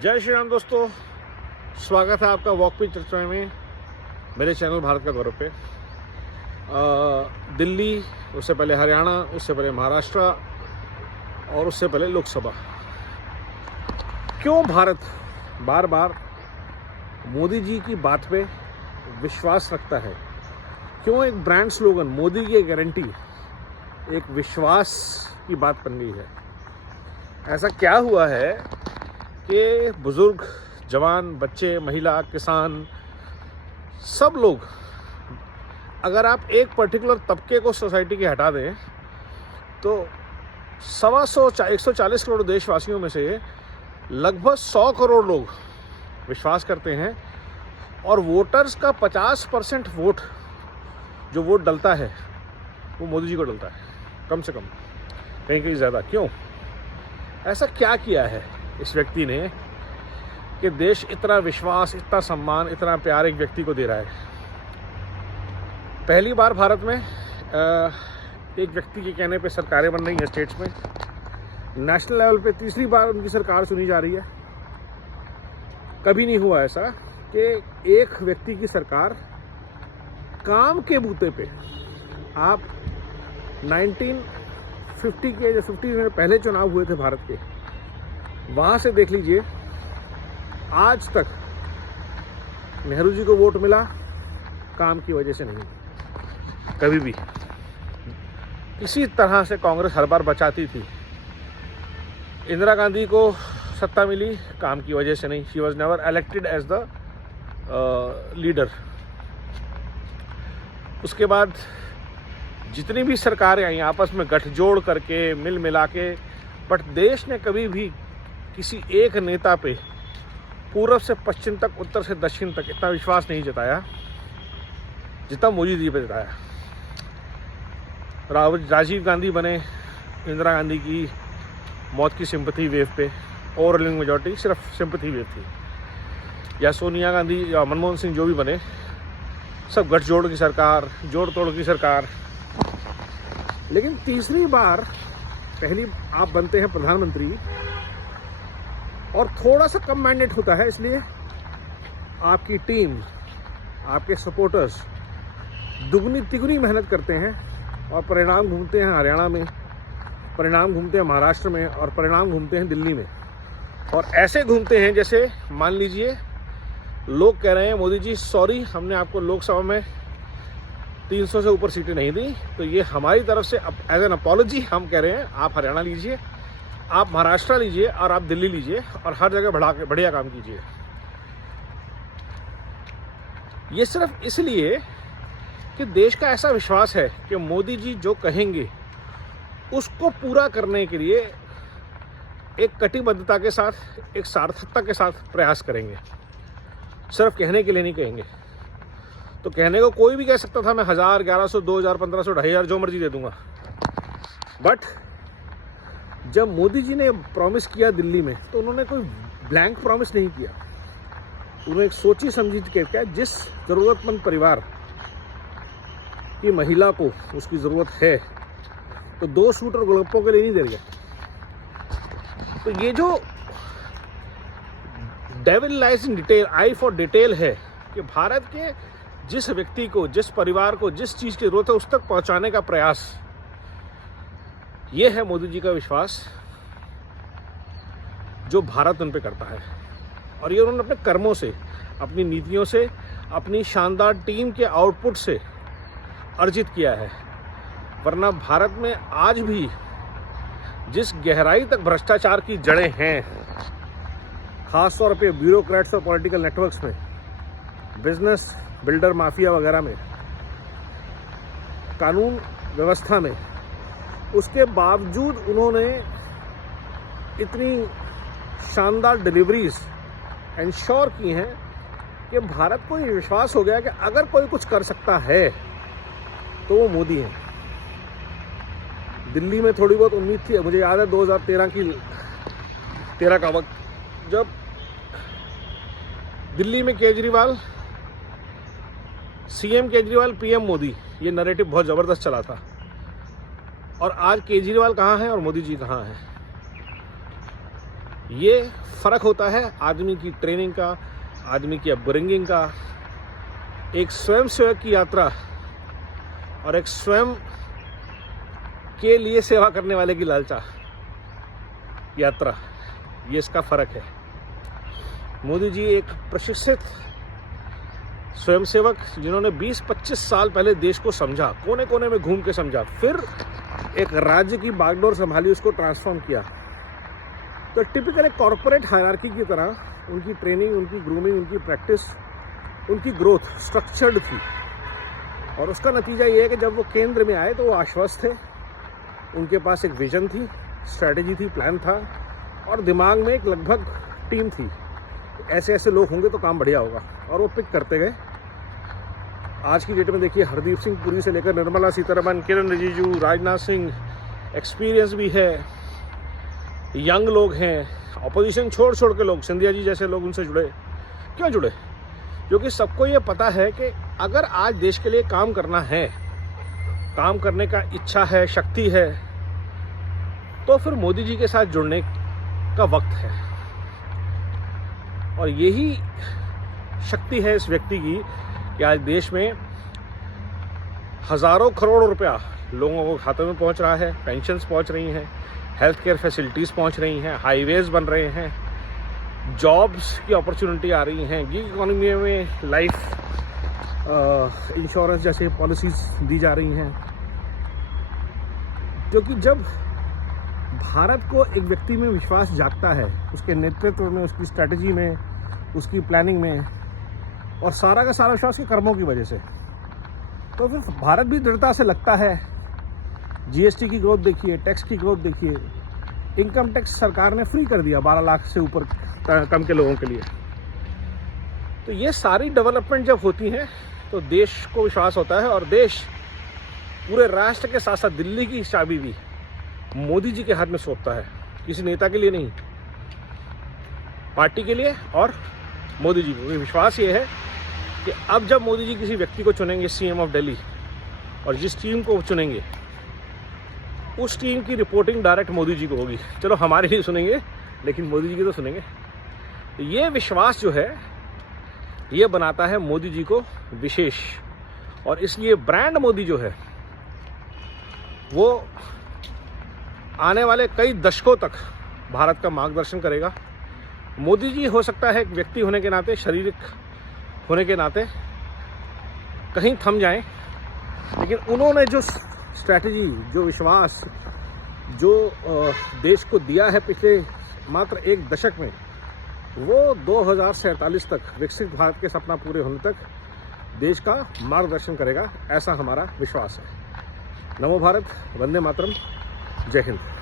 जय श्री राम दोस्तों, स्वागत है आपका वॉक पे चर्चा में मेरे चैनल भारत का गौरव पे। दिल्ली, उससे पहले हरियाणा, उससे पहले महाराष्ट्र और उससे पहले लोकसभा। क्यों भारत बार बार मोदी जी की बात पे विश्वास रखता है? क्यों एक ब्रांड स्लोगन मोदी की गारंटी एक विश्वास की बात बन गई है? ऐसा क्या हुआ है कि बुजुर्ग, जवान, बच्चे, महिला, किसान, सब लोग, अगर आप एक पर्टिकुलर तबके को सोसाइटी के हटा दें तो 140 करोड़ देशवासियों में से लगभग 100 करोड़ लोग विश्वास करते हैं और वोटर्स का 50% वोट जो वोट डलता है वो मोदी जी को डलता है, कम से कम, कहीं कहीं ज़्यादा। क्यों? ऐसा क्या किया है इस व्यक्ति ने कि देश इतना विश्वास, इतना सम्मान, इतना प्यार एक व्यक्ति को दे रहा है? पहली बार भारत में एक व्यक्ति के कहने पे सरकारें बन रही हैं स्टेट्स में। नेशनल लेवल पे तीसरी बार उनकी सरकार चुनी जा रही है। कभी नहीं हुआ ऐसा कि एक व्यक्ति की सरकार काम के बूते पे। आप 1950 के जो 50 में पहले चुनाव हुए थे भारत के, वहाँ से देख लीजिए, आज तक नेहरू जी को वोट मिला काम की वजह से नहीं। कभी भी इसी तरह से कांग्रेस हर बार बचाती थी। इंदिरा गांधी को सत्ता मिली काम की वजह से नहीं। She was never elected as the leader. उसके बाद जितनी भी सरकारें आई आपस में गठजोड़ करके, मिल मिला के, बट देश ने कभी भी किसी एक नेता पे पूर्व से पश्चिम तक, उत्तर से दक्षिण तक इतना विश्वास नहीं जताया जितना मोदी जी पे जताया। राजीव गांधी बने इंदिरा गांधी की मौत की सिंपैथी वेव पे, ओवरवेलमिंग मेजॉरिटी सिर्फ सिंपैथी वेव थी। या सोनिया गांधी या मनमोहन सिंह जो भी बने, सब गठजोड़ की सरकार, जोड़ तोड़ की सरकार। लेकिन तीसरी बार, पहली आप बनते हैं प्रधानमंत्री और थोड़ा सा कम मैंडेट होता है, इसलिए आपकी टीम, आपके सपोर्टर्स दुगनी तिगुनी मेहनत करते हैं और परिणाम घूमते हैं हरियाणा में, परिणाम घूमते हैं महाराष्ट्र में और परिणाम घूमते हैं दिल्ली में। और ऐसे घूमते हैं जैसे मान लीजिए लोग कह रहे हैं मोदी जी सॉरी, हमने आपको लोकसभा में 300 से ऊपर सीटें नहीं दी, तो ये हमारी तरफ से एज एन अपॉलॉजी हम कह रहे हैं आप हरियाणा लीजिए, आप महाराष्ट्र लीजिए और आप दिल्ली लीजिए और हर जगह बढ़िया काम कीजिए। ये सिर्फ इसलिए कि देश का ऐसा विश्वास है कि मोदी जी जो कहेंगे उसको पूरा करने के लिए एक कटिबद्धता के साथ, एक सार्थकता के साथ प्रयास करेंगे। सिर्फ कहने के लिए नहीं कहेंगे। तो कहने को कोई भी कह सकता था मैं 1000, 1100, 2000, 1500, 2500 जो मर्जी दे दूंगा। बट जब मोदी जी ने प्रॉमिस किया दिल्ली में, तो उन्होंने कोई ब्लैंक प्रॉमिस नहीं किया। उन्होंने एक सोची समझी के क्या, जिस ज़रूरतमंद परिवार की महिला को उसकी ज़रूरत है, तो 2 सूट और गोलगप्पों के लिए नहीं दे रही है। तो ये जो devil lies in detail, I for detail है कि भारत के जिस व्यक्ति को, जिस परिवार को, जिस चीज़ की ज़रूरत है उस तक पहुंचाने का प्रयास, ये है मोदी जी का विश्वास जो भारत उन पे करता है। और ये उन्होंने अपने कर्मों से, अपनी नीतियों से, अपनी शानदार टीम के आउटपुट से अर्जित किया है। वरना भारत में आज भी जिस गहराई तक भ्रष्टाचार की जड़ें हैं, ख़ास तौर पे ब्यूरोक्रेट्स और पॉलिटिकल नेटवर्क्स में, बिजनेस बिल्डर माफिया वगैरह में, कानून व्यवस्था में, उसके बावजूद उन्होंने इतनी शानदार डिलीवरीज इंश्योर की हैं कि भारत को ये विश्वास हो गया कि अगर कोई कुछ कर सकता है तो वो मोदी है। दिल्ली में थोड़ी बहुत उम्मीद थी। मुझे याद है 2013 का वक्त, जब दिल्ली में केजरीवाल, सीएम केजरीवाल, पीएम मोदी, ये नैरेटिव बहुत ज़बरदस्त चला था। और आज केजरीवाल कहाँ है और मोदी जी कहाँ हैं? ये फ़र्क होता है आदमी की ट्रेनिंग का, आदमी की अपब्रिंगिंग का, एक स्वयं सेवक की यात्रा और एक स्वयं के लिए सेवा करने वाले की लालचा यात्रा, ये इसका फ़र्क है। मोदी जी एक प्रशिक्षित स्वयंसेवक जिन्होंने 20-25 साल पहले देश को समझा, कोने कोने में घूम के समझा, फिर एक राज्य की बागडोर संभाली, उसको ट्रांसफॉर्म किया। तो टिपिकल एक कॉरपोरेट हायरार्की की तरह उनकी ट्रेनिंग, उनकी ग्रूमिंग, उनकी प्रैक्टिस, उनकी ग्रोथ स्ट्रक्चर्ड थी। और उसका नतीजा ये है कि जब वो केंद्र में आए तो वो आश्वस्त थे, उनके पास एक विजन थी, स्ट्रैटेजी थी, प्लान था और दिमाग में एक लगभग टीम थी। ऐसे ऐसे लोग होंगे तो काम बढ़िया होगा और वो पिक करते गए। आज की डेट में देखिए, हरदीप सिंह पुरी से लेकर निर्मला सीतारमण, किरण रिजिजू, राजनाथ सिंह, एक्सपीरियंस भी है, यंग लोग हैं, ऑपोजिशन छोड़ छोड़ के लोग, सिंधिया जी जैसे लोग उनसे जुड़े। क्यों जुड़े? क्योंकि सबको ये पता है कि अगर आज देश के लिए काम करना है, काम करने का इच्छा है, शक्ति है, तो फिर मोदी जी के साथ जुड़ने का वक्त है। और यही शक्ति है इस व्यक्ति की कि आज देश में हज़ारों करोड़ रुपया लोगों को खाते में पहुंच रहा है, पेंशन्स पहुंच रही हैं, हेल्थ केयर फैसिलिटीज़ पहुंच रही हैं, हाईवेज़ बन रहे हैं, जॉब्स की अपॉर्चुनिटी आ रही हैं, गिग इकोनॉमी में लाइफ इंश्योरेंस जैसे पॉलिसीज़ दी जा रही हैं। क्योंकि जब भारत को एक व्यक्ति में विश्वास जागता है, उसके नेतृत्व में, उसकी स्ट्रैटेजी में, उसकी प्लानिंग में, और सारा का सारा विश्वास के कर्मों की वजह से, तो फिर भारत भी दृढ़ता से लगता है। जीएसटी की ग्रोथ देखिए, टैक्स की ग्रोथ देखिए, इनकम टैक्स सरकार ने फ्री कर दिया 12 लाख से ऊपर कम के लोगों के लिए। तो ये सारी डेवलपमेंट जब होती हैं तो देश को विश्वास होता है, और देश पूरे राष्ट्र के साथ साथ दिल्ली की चाबी भी मोदी जी के हाथ में सौंपता है, किसी नेता के लिए नहीं, पार्टी के लिए और मोदी जी को। विश्वास ये है कि अब जब मोदी जी किसी व्यक्ति को चुनेंगे सीएम ऑफ दिल्ली, और जिस टीम को चुनेंगे उस टीम की रिपोर्टिंग डायरेक्ट मोदी जी को होगी। चलो हमारे लिए सुनेंगे, लेकिन मोदी जी की तो सुनेंगे। तो ये विश्वास जो है, ये बनाता है मोदी जी को विशेष, और इसलिए ब्रांड मोदी जो है वो आने वाले कई दशकों तक भारत का मार्गदर्शन करेगा। मोदी जी हो सकता है एक व्यक्ति होने के नाते, शारीरिक होने के नाते कहीं थम जाएं, लेकिन उन्होंने जो स्ट्रैटेजी, जो विश्वास, जो देश को दिया है पिछले मात्र एक दशक में, वो 2047 तक विकसित भारत के सपना पूरे होने तक देश का मार्गदर्शन करेगा, ऐसा हमारा विश्वास है। नमो भारत, वंदे मातरम, जय हिंद।